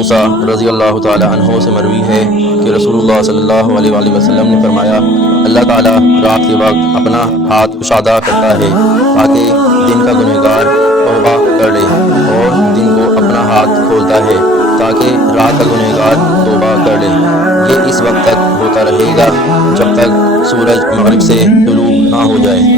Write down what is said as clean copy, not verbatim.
मूसा रज़ी अल्लाह ताला अन्हो से मरवी है कि रसूलुल्लाह सल्लल्लाहु अलैहि वसल्लम ने फरमाया, अल्लाह ताला रात के वक्त अपना हाथ कुशादा करता है ताकि दिन का गुनहगार तौबा कर ले, और दिन को अपना हाथ खोलता है ताकि रात का गुनहगार तौबा कर ले। ये इस वक्त तक होता रहेगा जब तक सूरज मगरिब से तुलू ना हो जाए।